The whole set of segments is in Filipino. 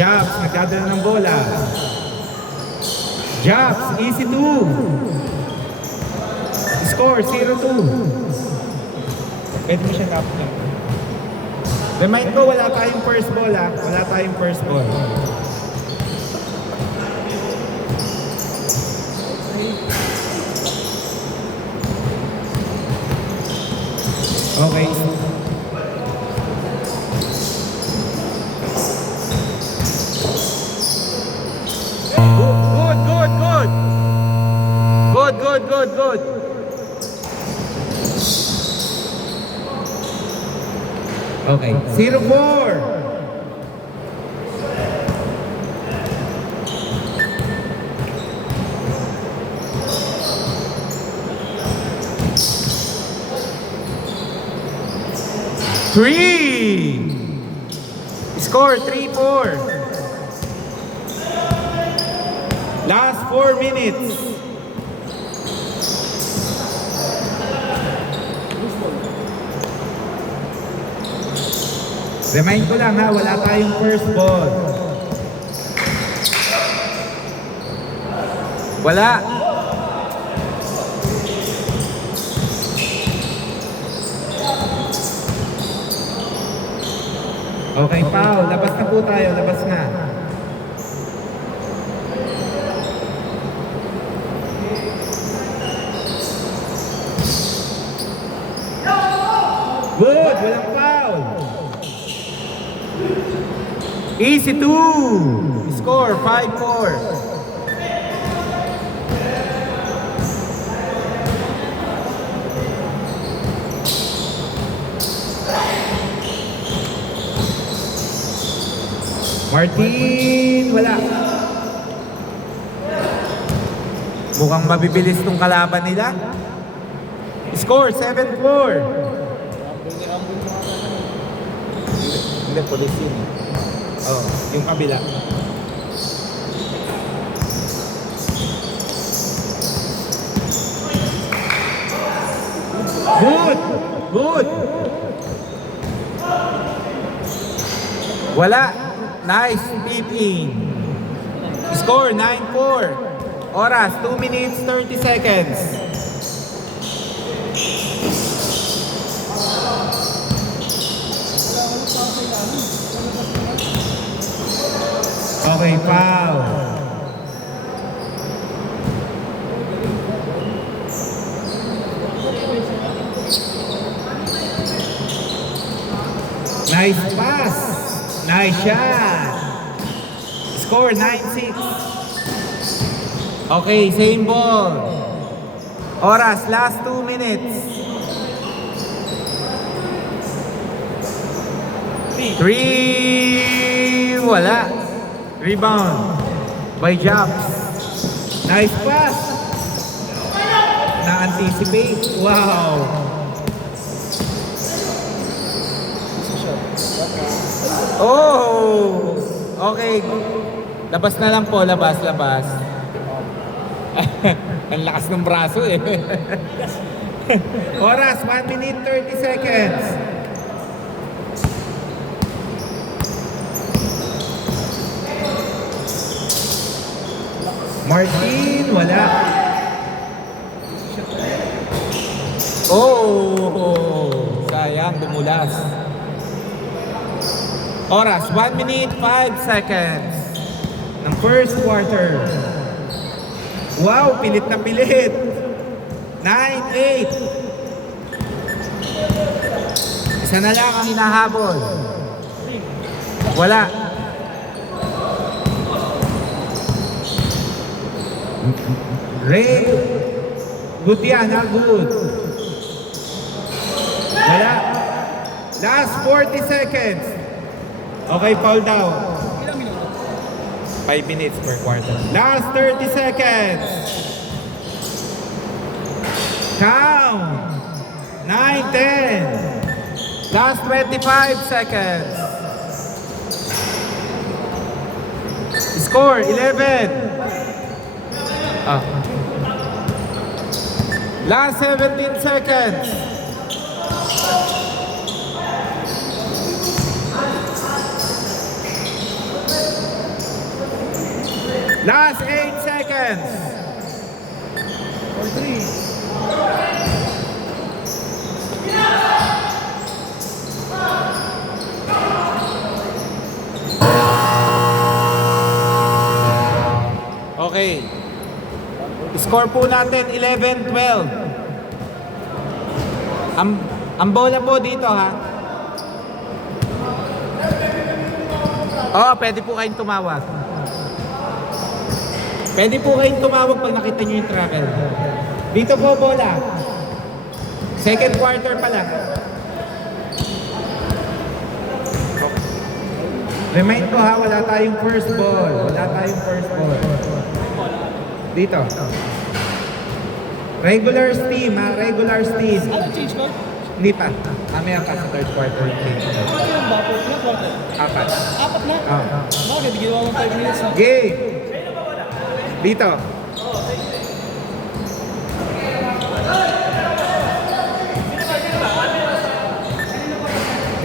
Jobs, nagdadala ng bola. Jobs, easy 2. Score, 0-2. Pwede mo siya tapos lang. Remind ko, wala tayong first ball ha. Wala tayong first ball. Okay. Good. Okay, 0-4. Three. Score 3-4. Last 4 minutes. Remind ko lang ha, wala tayong first ball. Wala. Okay, Pao. Labas na po tayo. Labas na. Good. Walang foul. Easy 2. Score 5-4. Martin, wala. Mukhang mabibilis tong kalaban nila. Score 7-4. Hindi, police yun. Oh, yung kabila. Good. Wala. Nice peeping. Score 9-4. Oras 2 minutes 30 seconds. Okay, foul. Nice pass. Nice shot. Score 9-6. Okay, same ball. Oras, last 2 minutes. 3. Wala. Rebound by Jobs. Nice pass. Na-anticipate. Wow. Oh! Okay. Labas na lang po. Labas. Ang lakas ng braso eh. Oras, 1 minute 30 seconds. Martin, wala. Oh! Sayang, dumulas. Oras, 1 minute 5 seconds ng first quarter. Wow, pilit na pilit. 9-8. Isa na lang ang hinahabol. Wala. Ray. Good yan, ha? Good. Wala. Last 40 seconds. Okay, foul daw. 5 minutes per quarter. Last 30 seconds. Count. 9, 10. Last 25 seconds. Score 11. Last 17 seconds. Score po natin 11-12. Ang bola po dito ha. Oh, pwede po kayong tumawag. Pwede po kayong tumawag pag nakita nyo yung travel. Dito po bola. Second quarter pa lang. Remind ko ha, wala tayong first ball. Wala tayong first ball. Dito. Regulars team ha, regulars team. Ano change ko? Hindi pa. Mamaya pa sa third quarter change. Ano yung bapo? Ilang quarter? Apat. Apat na? Bakit? Ginawa mo 5 minutes na. Game! Dito.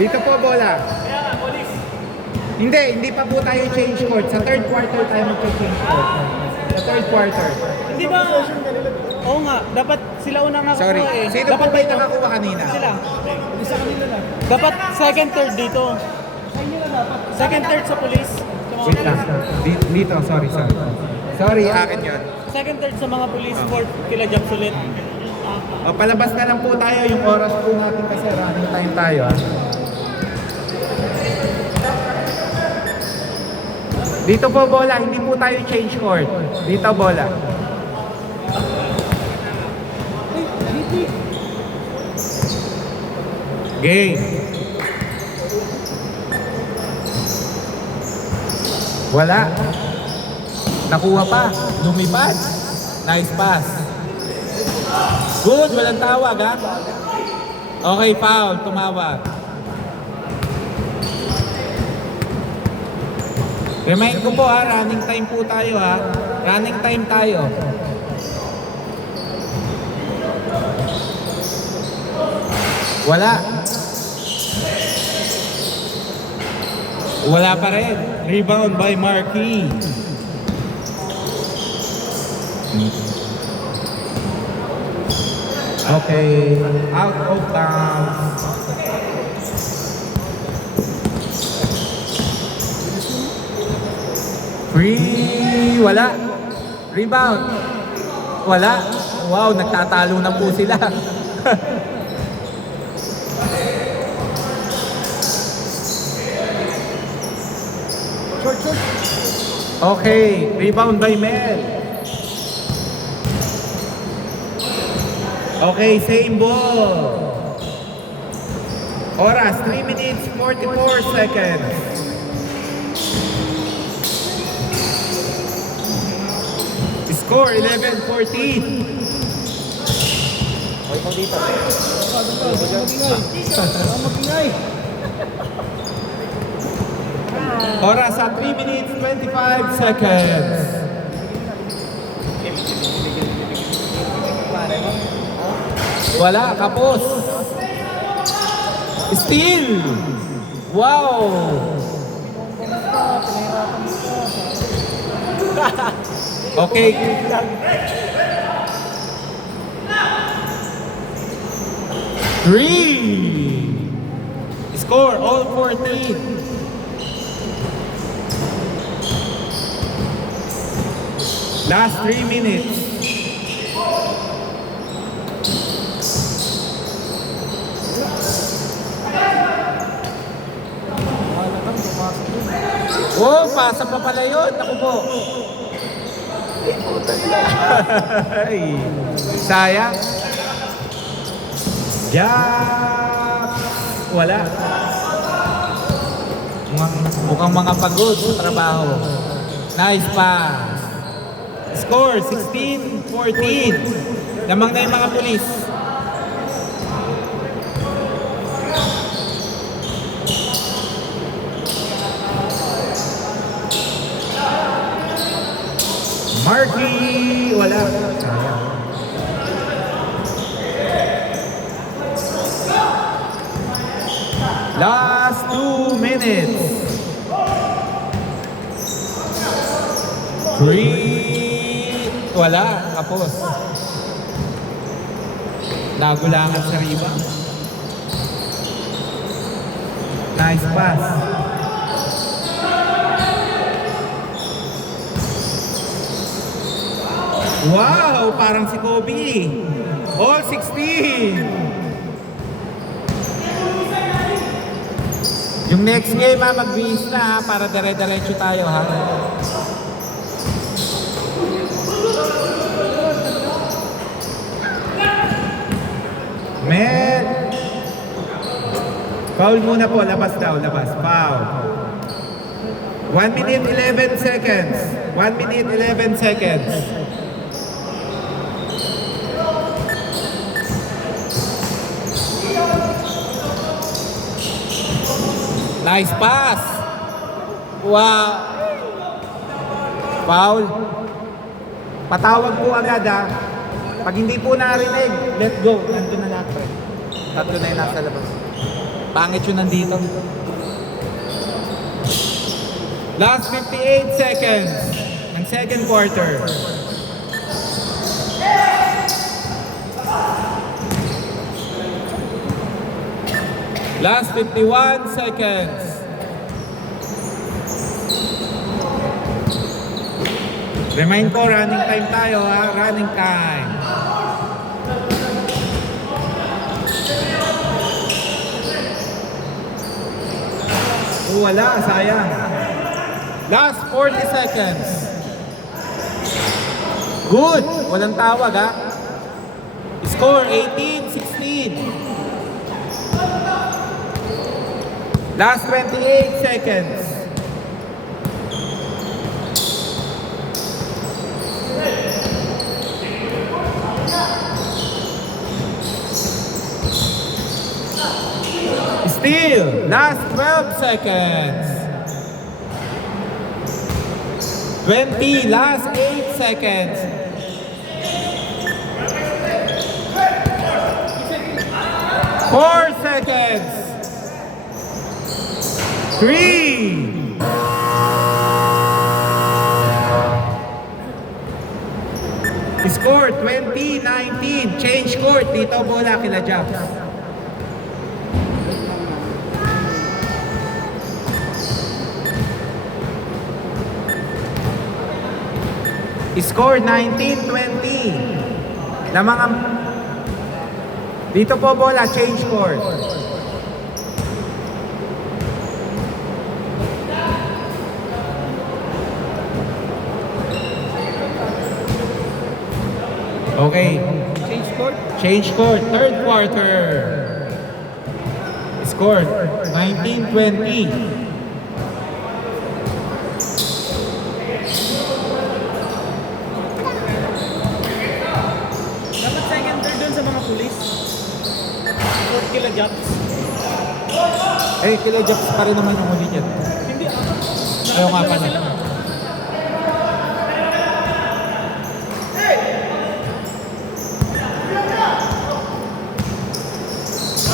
Dito po bola. Hindi pa po tayo change court. Sa third quarter tayo mag-change court. Sa third quarter. Hindi ba? Oo nga, dapat sila unang nakakuha Sorry. eh. Sino dapat po ba yung nakakuha kanina? Sila. Isa kanila lang. Dapat second, third dito. Second, third sa police. Sa mga Wait lang. Dito, sorry. Sorry, akin yun. Second, third sa mga police, fourth kila Jobs ulit. O, palabas na lang po tayo. Yung oras po natin kasi running time tayo. Dito po bola, hindi po tayo change court. Dito bola. Game. Wala. Nakuha pa. Lumipad. Nice pass. Good, walang tawag ha. Okay, foul. Tumawag. Remind ko po ha, running time po tayo ha. Running time tayo. Wala. Wala pa rin. Rebound by Marquis. Okay. Out of bounds. Free. Wala. Rebound. Wala. Wow, nagtatalo na po sila. Okay, rebound by Mel. Okay, same ball. Oras, 3 minutes, 44 seconds. Score, 11-14. Okay po dito. Oras sa 3 minutes, 25 seconds. Wala, kapos. Steal! Wow! Okay. Three! Score, all 14. Last 3 minutes. Oh, pasa pa pala yun. Ako po. Ay, sayang. Wala. Mukhang mga pagod sa trabaho. Nice pass. Score, 16-14. Lamang na yung mga pulis. Marquis! Wala. Last 2 minutes. 3. Wala. Kapos. Nagulangan sa riba. Nice pass. Wow, parang si Kobe. All 16. Yung next game ha, mag-bihis na ha, para dire-diretso tayo ha. Men. Foul muna po, labas daw, labas. Foul. 1 minute 11 seconds. 1 minute 11 seconds. Nice pass. Wow. Foul. Patawag po agad ha. Pag hindi po narinig, let go. Nandun na lahat. Tatlo na yung nasa labas. Pangit yun nandito. Last 58 seconds ng second quarter. Last 51 seconds. Remind ko, running time tayo ha. Running time. Oh, wala. Sayang. Last 40 seconds. Good. Walang tawag ha. Score 18-16. Last 28 seconds. Still, last 12 seconds. 20, last 8 seconds. 4 seconds. 3. Score 20-19. Change court. Dito bola kila Japs. Score 19-20. Na mga dito po bola, change court. Okay. Change court. Change court, third quarter. Score 19-20. Dapat second third dun sa mga pulis. 4 kilo jumps. Eh, kila Japs pa rin naman yung huli niyan. Hindi Ayaw nga pa na.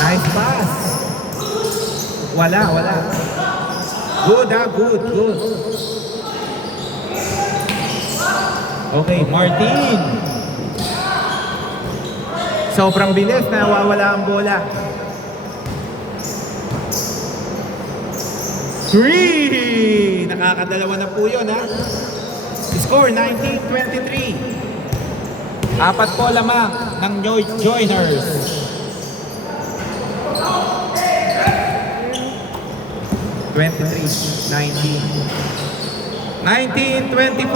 Nice pass. Wala. Good ha, good. Okay, Martin. Sobrang bilis, nawawala ang bola. 3! Nakakadalawa na po yun ha. Score 19-23. Apat po lamang ng joiners. 19-25.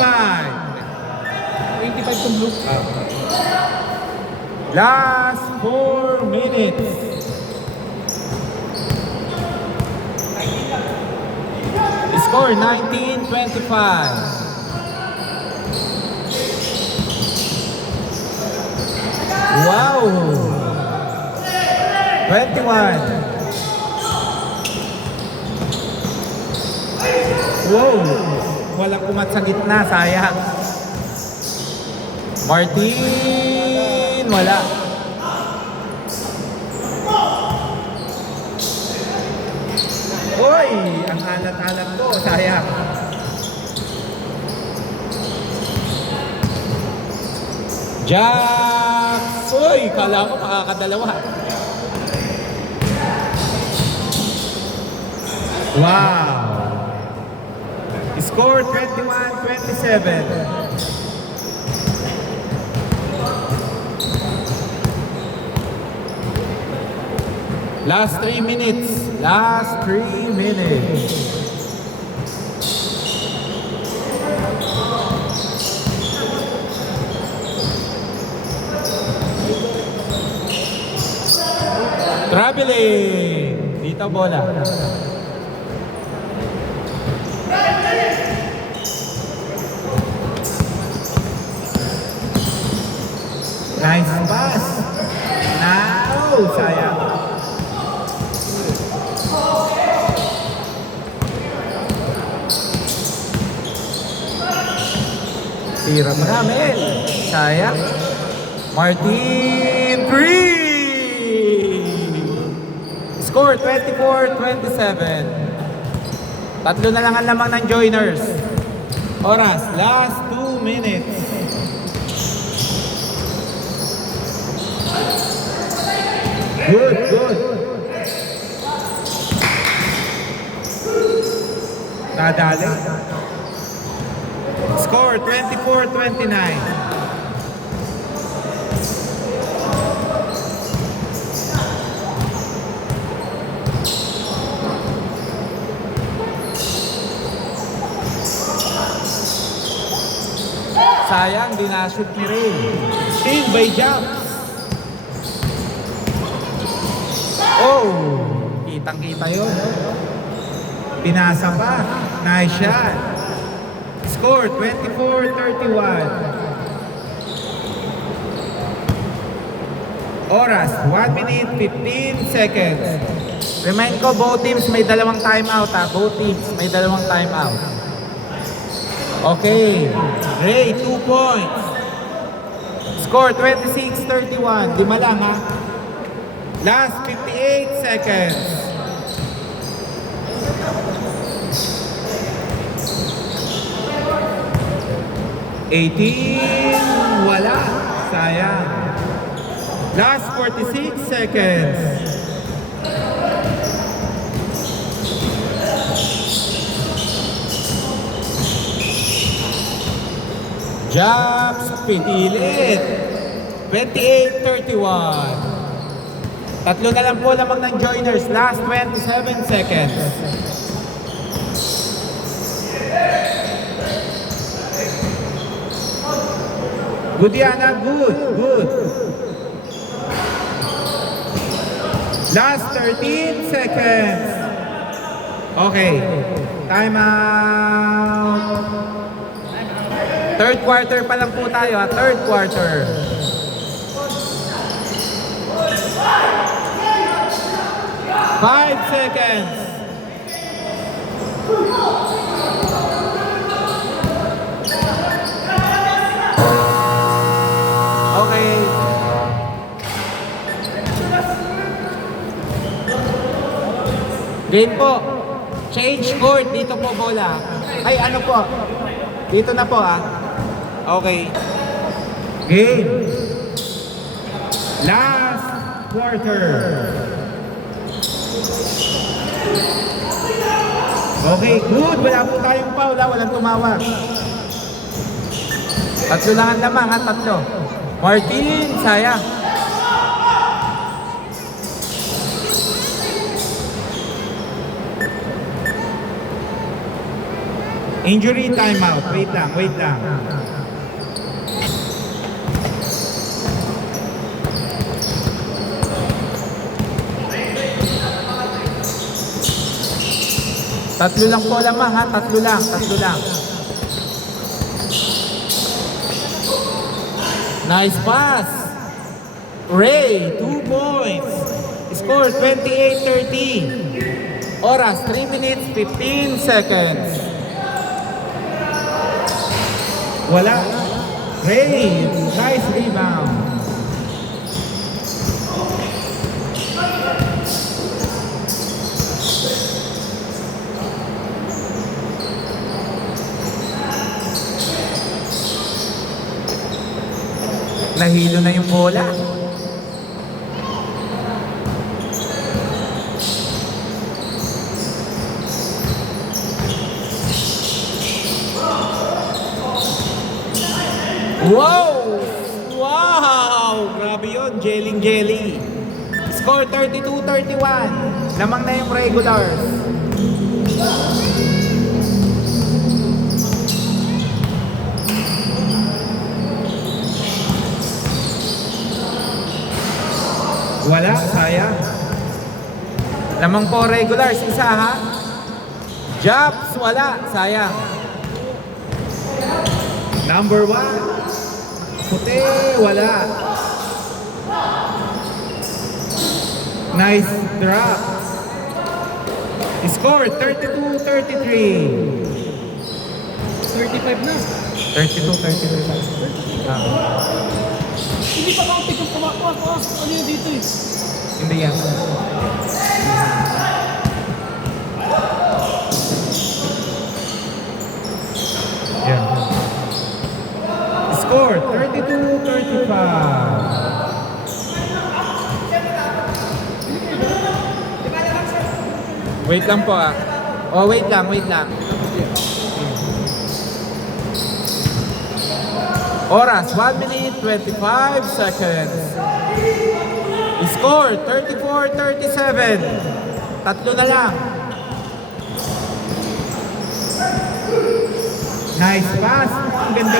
85 to blue. Last 4 minutes. Score 19-25. Wow! 21. Wow! Walang umat sa gitna, sayang. Martin, wala. Hoy, ang alat-alat ko, sayang. Jax! Uy, kala ko makakadalawa. Wow! Score 21-27. Last 3 minutes. Last 3 minutes. Traveling. Dito bola. Nice pass. Now, sayang. Tira Ramel. Sayang. Martin 3. Score 24-27. Tatlo na lang ang lamang ng joiners. Oras, last 2 minutes. Good, good. Nadali. Score 24-29. Sayang, di na-shoot ni Ray. Steal by jumps. Oh, kitang-kita yun. Pinasa pa. Nice shot. Score 24-31. Oras 1 minute 15 seconds. Remind ko, both teams may dalawang timeout ha. Both teams may dalawang timeout. Okay. Ray, 2 points. Score 26-31. Lima lang ha. Last 58 seconds. 18. Wala. Sayang. Last 46 seconds. Jumps. Pinilit. 28-31. Tatlo na lang po lamang ng joiners. Last 27 seconds. Good, Yana. Good. Good. Last 13 seconds. Okay. Time out. Third quarter pa lang po tayo. Third quarter. Five seconds. Okay. Game po. Change court. Dito po bola. Ay, ano po? Dito na po ah. Okay. Game. Last quarter. Okay, good. Wala po tayong foul, walang tumawag. Tatlo lang ang lamang, ha? Tatlo. Martin, sayang. Injury timeout. Wait lang, wait lang. Tatlo lang po lamang ha, tatlo lang. Nice pass. Ray, 2 points. Score 28-30. Oras, 3 minutes, 15 seconds. Wala. Ray, nice rebound. Nahilo na yung bola. Wow! Wow! Grabe yun. Jelly. Score 32-31. Lamang na yung regulars. Wala, sayang. Lamang po regulars, isa ha. Jobs, wala, sayang. Number 1. Puti, wala. Nice drop. Score 32-33. 35 na. 32-33. Hindi pa kaunti kung kumakuha. Ano yun dito eh? Hindi yan. Yan. Score 32-35. Wait lang po ah. Oh, wait lang. Oras, 1 minute, 25 seconds. Score, 34-37. Tatlo na lang. Nice pass. Ganda.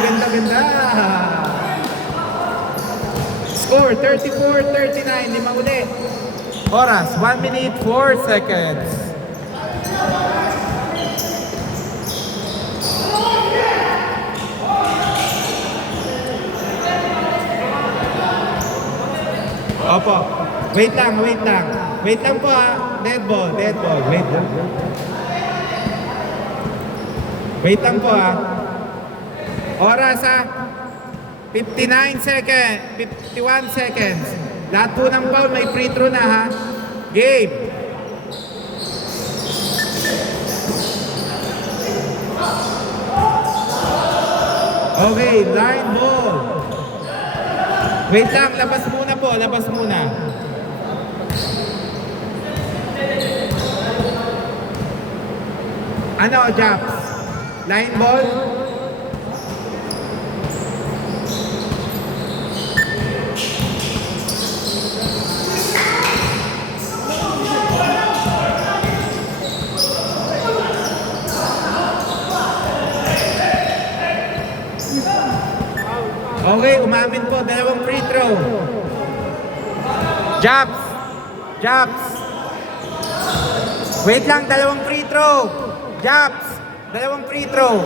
Score, 34-39. Lima ulit. Oras, 1 minute, 4 seconds. Opo. Wait lang. Wait lang po ha. Dead ball. Wait lang. Wait lang po ha. Oras ha. 59 seconds. 51 seconds. Lahat po ng ball may free throw na ha. Game. Okay, line ball. Wait lang, labas muna. Ano, Japs? Line ball? Okay, umamin po. Dalawang free throw. Japs. Wait lang, dalawang free throw. Japs. Dalawang free throw.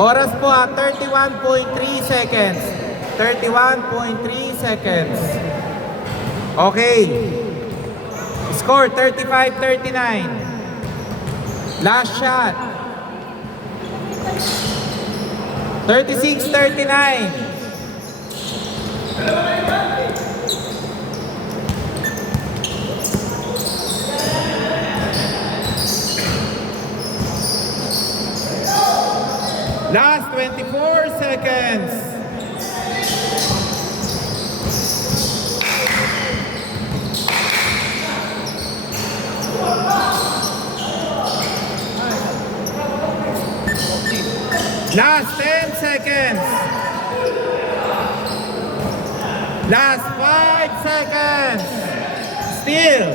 Oras po 31.3 seconds. 31.3 seconds. Okay. Score 35-39. Last shot. 36-39. Last 24 seconds. Last 10 seconds. Last 5 seconds. Still.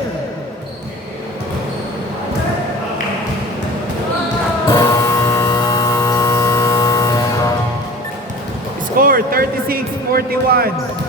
Score 36-41.